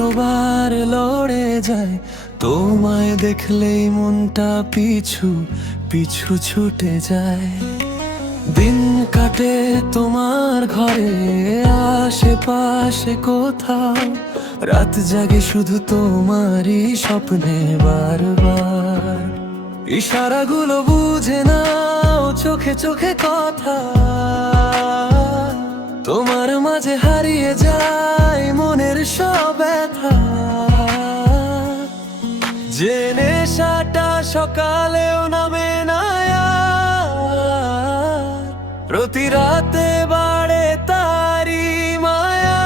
200 বার লড়ে যায়, তোমায় দেখলেই মনটা পিছু পিছু ছুটে যায়। দিন কাটে তোমার ঘরে আশেপাশে কোথাও, রাত জাগে শুধু তোমারই স্বপ্নে বারবার। ইশারাগুলো বুঝে নাও, চোখে চোখে কথা, তোমার মাঝে হারিয়ে যায় মনের সব ব্যথা। যে নেশাটা সকালেও নামে না আর, প্রতি রাতে বাড়ে তারি মায়া।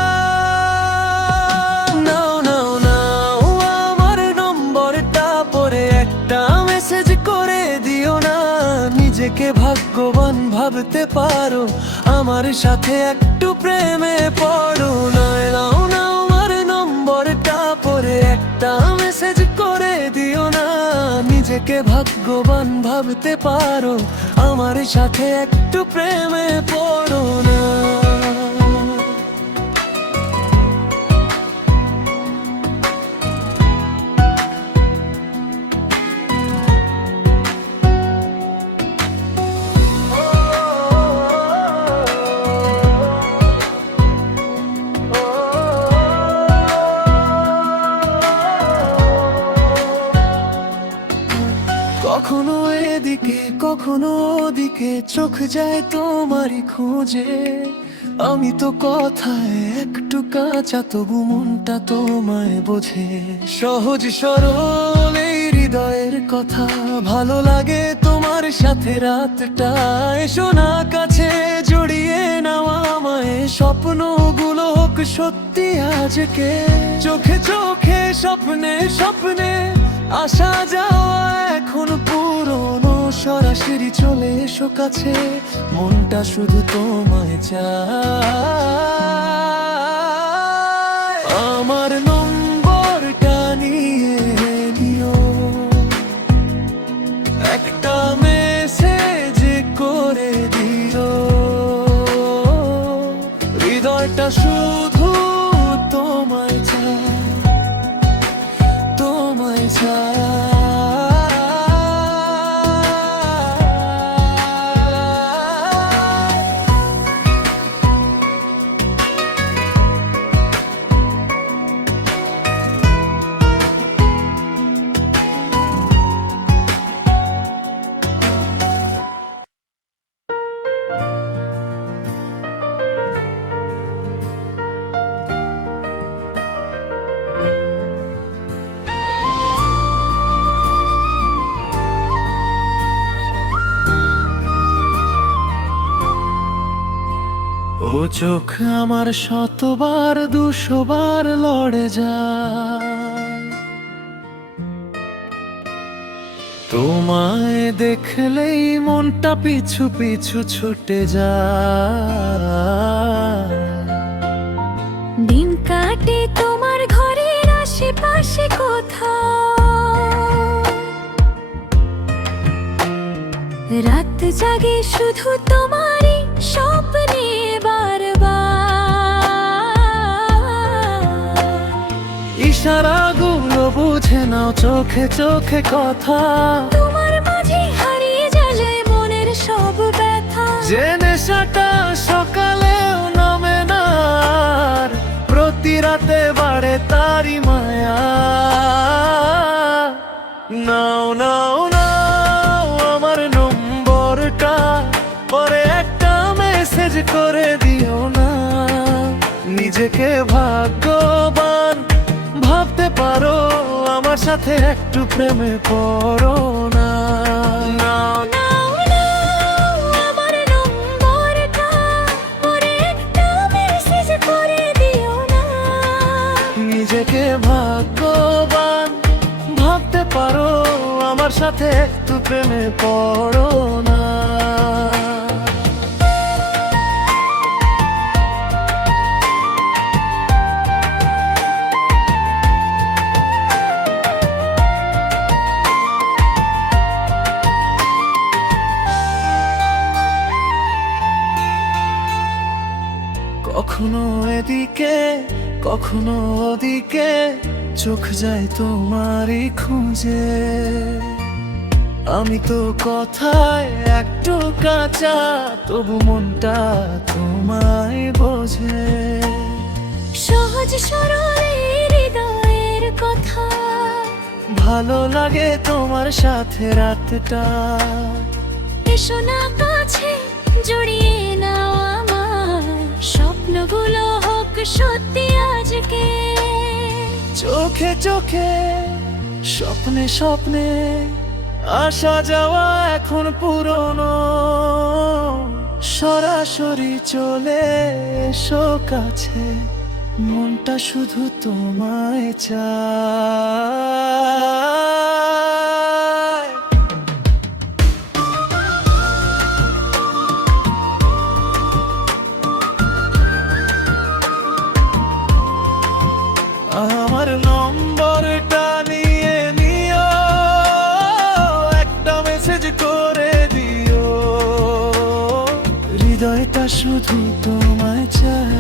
নাও নাও নাও আমার নম্বরটা, পরে একটা মেসেজ করে দিও না। নিজেকে ভাগ্যবান ভাবতে পারো, আমার সাথে একটু প্রেমে পড়ো। নাও নাও আমার নম্বরটা, পরে একটা মেসেজ করে দিও না। নিজেকে ভাগ্যবান ভাবতে পারো, আমার সাথে একটু প্রেমে পড়ো না। কখনো এদিকে কখনো ওদিকে, চোখ যায় তোমারই খোঁজে। আমি তো কথায় একটু কাঁচা, তবু মনটা তোমায় বোঝে। সহজ সরল এই হৃদয়ের কথা, ভালো লাগে তোমার সাথে রাতটা। এসো না কাছে জড়িয়ে নাও আমায়, স্বপ্নগুলো হোক সত্যি আজকে। চোখে চোখে স্বপ্নে স্বপ্নে আসা যাওয়া এখন পুরনো, সরাসরি চলে এসো কাছে, মনটা শুধু তোমায় চায়। আমার নম্বরটা নিয়ে নিও, একটা মেসেজ করে দিও। হৃদয়টা শুধু তোমায় চায়, তোমায় চায়। ও চোখ আমার 100 বার 200 বার লড়ে যায়, তোমায় দেখলেই মনটা পিছু পিছু ছুটে যায়। দিন কাটে তোমার ঘরের আশেপাশে কোথাও, রাত জাগে শুধু তোমারই স্বপ্নে বারবার। ইশারাগুলো বুঝে নাও, চোখে চোখে কথা, তোমার মাঝে হারিয়ে যায় মনের সব ব্যথা। যে নেশাটা সকালেও নামে না আর, প্রতি রাতে বাড়ে তারি মায়া। নাও নাও নাও আমার নম্বরটা, পরে একটা মেসেজ করে দিও না। নিজেকে ভাগ্যবান ভাবতে পারো, আমার সাথে একটু প্রেমে পড়ো না। নাও নাও নাও আমার নম্বরটা, পরে একটা মেসেজ করে দিও না। নিজেকে ভাগ্যবান ভাবতে পারো, আমার সাথে একটু প্রেমে পড়ো না। কখনো এদিকে কখনো ওদিকে চোখ যায় তোমারই খুঁজে। আমি তো কথায় একটু কাঁচা, তবু মনটা তোমায় বোঝে। সহজ সরল হৃদয়ের কথা, ভালো লাগে তোমার সাথে রাতটা। এসো না কাছে জড়িয়ে নাও আমার, স্বপ্নগুলো হোক সত্যি আজকে। চোখে চোখে স্বপ্নে স্বপ্নে আসা যাওয়া এখন পুরনো। সরাসরি চলে এসো কাছে, মনটা শুধু তোমায় চায়। আমার নম্বরটা নিয়ে নিও, একটা মেসেজ করে দিও। হৃদয়টা শুধু তোমায় চায়।